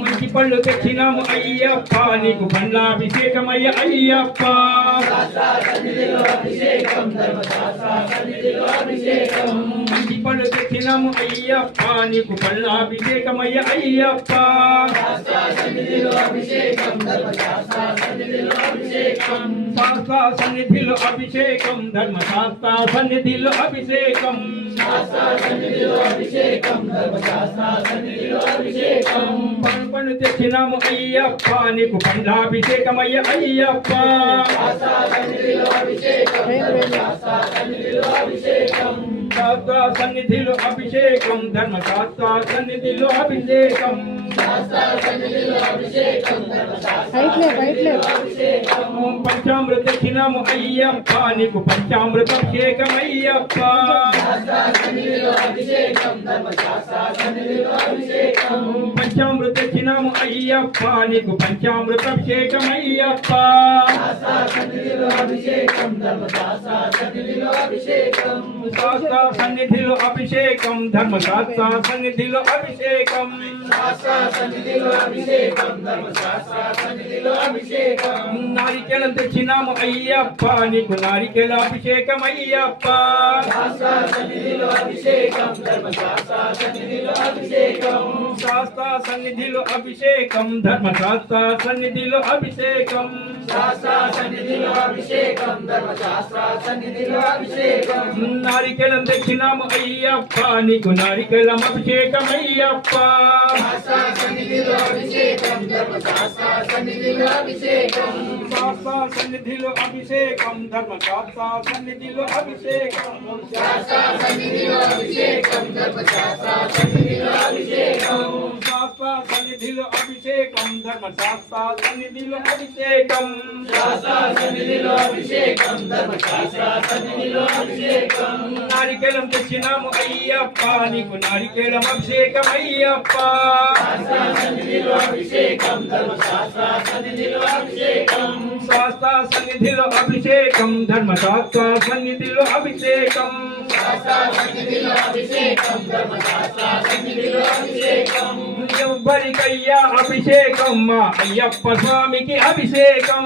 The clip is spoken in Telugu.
మంచి పళ్ళు తెచ్చినాము అయ్యప్ప నీకు పండ్లాభిషేకమయ్య అయ్యప్ప మంచి పళ్ళు తెచ్చినాము అయ్యప్ప నీకు పండ్లాభిషేకమయ్య అయ్యప్ప శాస్త్ర సన్నిధిలో అభిషేకం ధర్మశాస్త్ర సన్నిధిలో అభిషేకం పండు తెచ్చినాము అయ్యప్ప నీకు పండ్లాభిషేకమయ్య అయ్యప్ప శాస్త్ర సన్నిధిలో అభిషేకం ధర్మశాస్త్ర సన్నిధిలో అభిషేకం పంచామృత తెచ్చినాము అయ్యప్ప నీకు పంచామృతాభిషేకం అయ్యప్ప పంచామృత తెచ్చినాము అయ్యప్ప నీకు పంచామృతాభిషేకం అయ్యప్ప శాస్త్ర సన్నిధిలో అభిషేకం ధర్మశాస్త్ర సన్నిధిలో అభిషేకం నారికేళం తెచ్చినాము అయ్యప్ప నీకు నారికేళ అభిషేకం అయ్యప్ప శాస్త్ర సన్నిధిలో అభిషేకం ధర్మశాస్త్ర సన్నిధిలో అభిషేకం నారికేళం తెచ్చినాము అయ్యప్ప నీకు నారికేళం అభిషేకం అయ్యప్ప శాస్త్ర సన్నిధిలో అభిషేకం ధర్మశాస్త్ర సన్నిధిలో అభిషేకం నారికేళం తెచ్చినాము అయ్యప్ప నీకు నారికేళం అభిషేకం అయ్యప్ప శాస్త్ర సన్నిధిలో అభిషేకం ధర్మశాస్త్ర సన్నిధిలో అభిషేకం ఎవ్వరికయ్యా అభిషేకం మా అయ్యప్ప స్వామికి అభిషేకం